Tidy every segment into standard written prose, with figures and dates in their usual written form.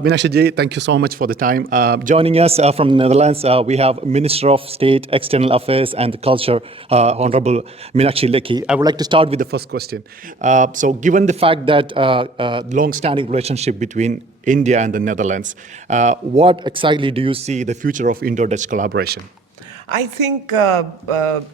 Meenakshi ji, thank you so much for the time. Joining us from the Netherlands, we have Minister of State, External Affairs and Culture, Honorable Meenakshi Lekhi. I would like to start with the first question. So given the fact that long-standing relationship between India and the Netherlands, what exactly do you see the future of Indo-Dutch collaboration? I think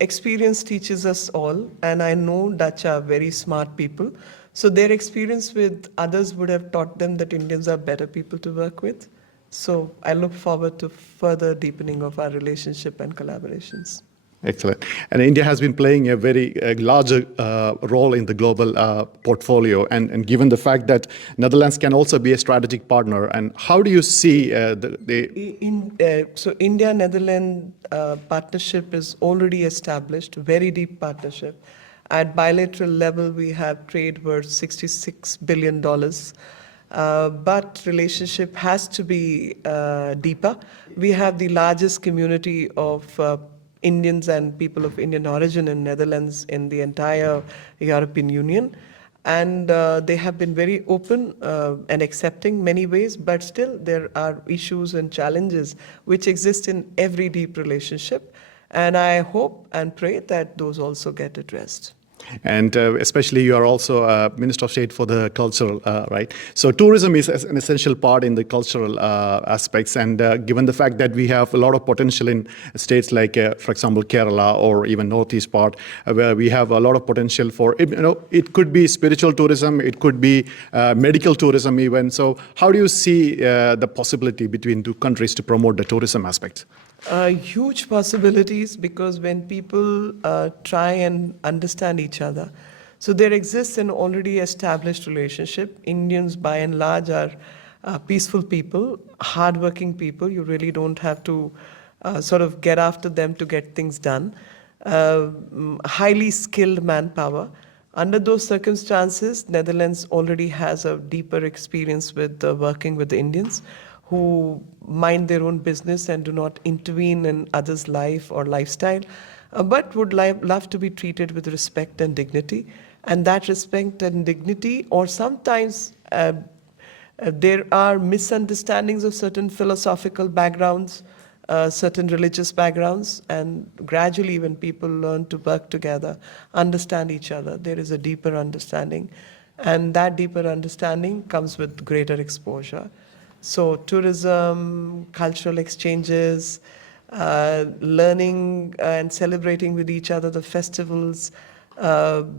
experience teaches us all, and I know Dutch are very smart people. So their experience with others would have taught them that Indians are better people to work with. So I look forward to further deepening of our relationship and collaborations. Excellent. And India has been playing a very larger role in the global portfolio. And given the fact that Netherlands can also be a strategic partner, and how do you see So India-Netherlands partnership is already established, very deep partnership. At bilateral level, we have trade worth $66 billion. But relationship has to be deeper. We have the largest community of Indians and people of Indian origin in Netherlands in the entire European Union. And they have been very open and accepting many ways, but still there are issues and challenges which exist in every deep relationship. And I hope and pray that those also get addressed. And especially you are also Minister of State for the cultural, right? So tourism is an essential part in the cultural aspects. And given the fact that we have a lot of potential in states like, for example, Kerala or even Northeast part, where we have a lot of potential for, it could be spiritual tourism, it could be medical tourism even. So how do you see the possibility between two countries to promote the tourism aspect? Huge possibilities, because when people try and understand each other, so there exists an already established relationship. Indians by and large are peaceful people, hardworking people. You really don't have to sort of get after them to get things done. Highly skilled manpower. Under those circumstances, Netherlands already has a deeper experience with working with the Indians, who mind their own business and do not intervene in others' life or lifestyle, but would love to be treated with respect and dignity. And that respect and dignity, or sometimes there are misunderstandings of certain philosophical backgrounds, certain religious backgrounds, and gradually when people learn to work together, understand each other, there is a deeper understanding. And that deeper understanding comes with greater exposure. So tourism, cultural exchanges, learning and celebrating with each other, the festivals,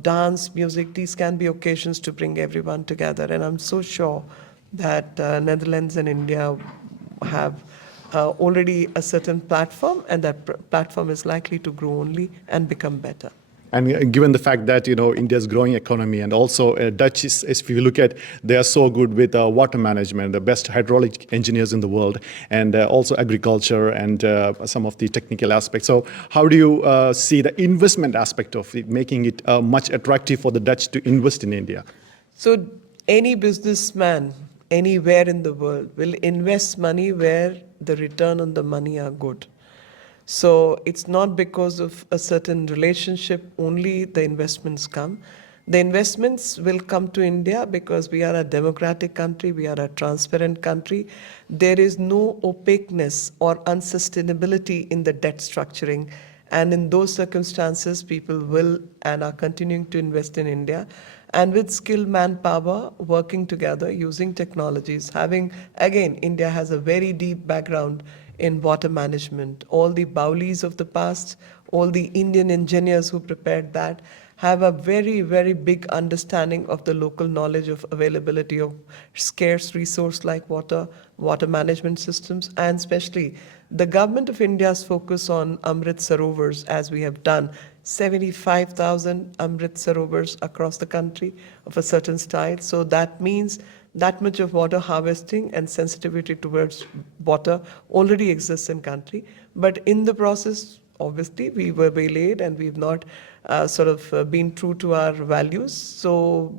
dance, music, these can be occasions to bring everyone together. And I'm so sure that Netherlands and India have already a certain platform, and that platform is likely to grow only and become better. And given the fact that, India's growing economy, and also Dutch is, if you look at, they are so good with water management, the best hydraulic engineers in the world, and also agriculture and some of the technical aspects. So how do you see the investment aspect of it, making it much attractive for the Dutch to invest in India? So any businessman anywhere in the world will invest money where the return on the money are good. So it's not because of a certain relationship only the investments come. The investments will come to India because we are a democratic country, we are a transparent country. There is no opaqueness or unsustainability in the debt structuring. And in those circumstances, people will and are continuing to invest in India. And with skilled manpower, working together, using technologies, again, India has a very deep background in water management. All the Baulis of the past, all the Indian engineers who prepared that, have a very, very big understanding of the local knowledge of availability of scarce resource like water, water management systems, and especially the government of India's focus on Amrit Sarovars, as we have done 75,000 Amrit Sarovars across the country of a certain style. So that means that much of water harvesting and sensitivity towards water already exists in country. But in the process, obviously, we were waylaid and we've not been true to our values. So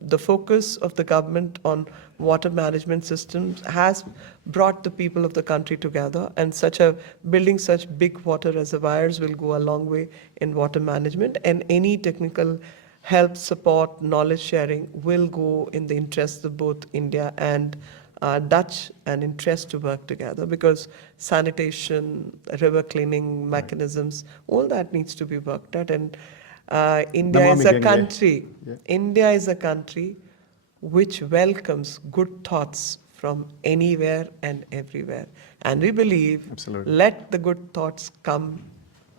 the focus of the government on water management systems has brought the people of the country together, and building such big water reservoirs will go a long way in water management, and any technical help, support, knowledge sharing will go in the interests of both India and Dutch and interest to work together, because sanitation, river cleaning mechanisms, all that needs to be worked at. And India is a country. India is a country which welcomes good thoughts from anywhere and everywhere. And we believe, let the good thoughts come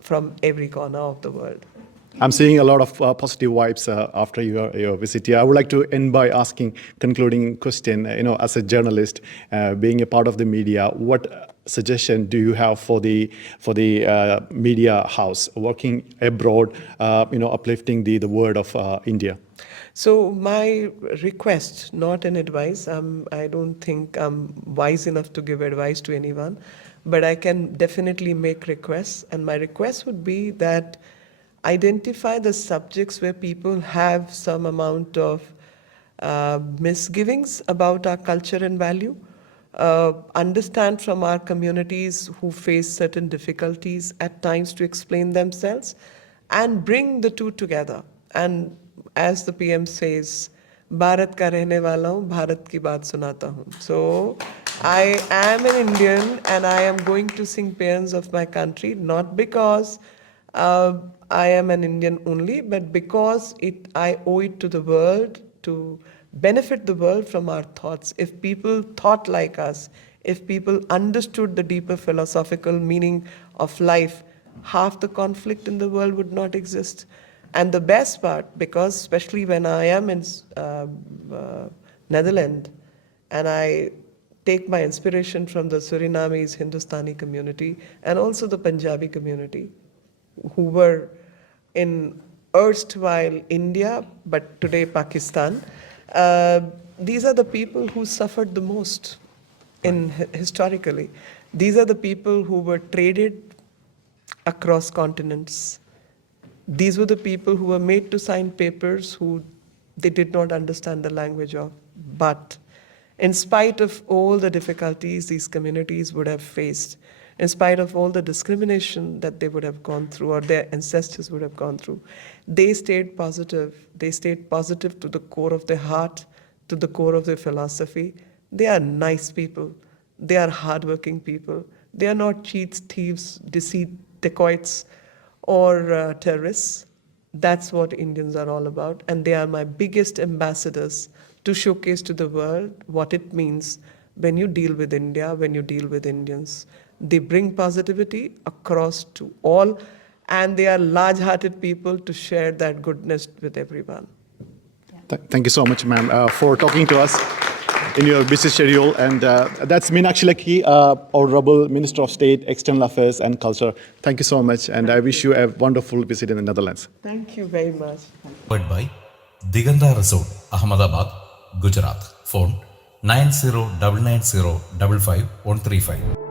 from every corner of the world. I'm seeing a lot of positive vibes after your visit here. I would like to end by asking, concluding question, as a journalist, being a part of the media, what suggestion do you have for the media house working abroad, uplifting the word of India? So my request, not an advice, I don't think I'm wise enough to give advice to anyone, but I can definitely make requests. And my request would be that identify the subjects where people have some amount of misgivings about our culture and value. Understand from our communities who face certain difficulties at times to explain themselves, and bring the two together. And as the PM says, Bharat ka rehne wala hu, Bharat ki baat sunata hu. So I am an Indian and I am going to sing paeans of my country, not because I am an Indian only, but because I owe it to the world to benefit the world from our thoughts. If people thought like us, if people understood the deeper philosophical meaning of life, half the conflict in the world would not exist. And the best part, because especially when I am in Netherlands and I take my inspiration from the Surinamese Hindustani community and also the Punjabi community, who were in erstwhile India, but today Pakistan. These are the people who suffered the most historically. These are the people who were traded across continents. These were the people who were made to sign papers who they did not understand the language of. But in spite of all the difficulties these communities would have faced, in spite of all the discrimination that they would have gone through or their ancestors would have gone through, they stayed positive. They stayed positive to the core of their heart, to the core of their philosophy. They are nice people. They are hardworking people. They are not cheats, thieves, dacoits, or terrorists. That's what Indians are all about. And they are my biggest ambassadors to showcase to the world what it means when you deal with India, when you deal with Indians. They bring positivity across to all, and they are large-hearted people to share that goodness with everyone. Thank you so much, ma'am, for talking to us in your busy schedule. And that's Meenakshi Lekhi, Honorable Minister of State, External Affairs and Culture. Thank you so much, and I wish you a wonderful visit in the Netherlands. Thank you very much. Powered by Diganta Resort, Ahmedabad, Gujarat. Phone 9099055135.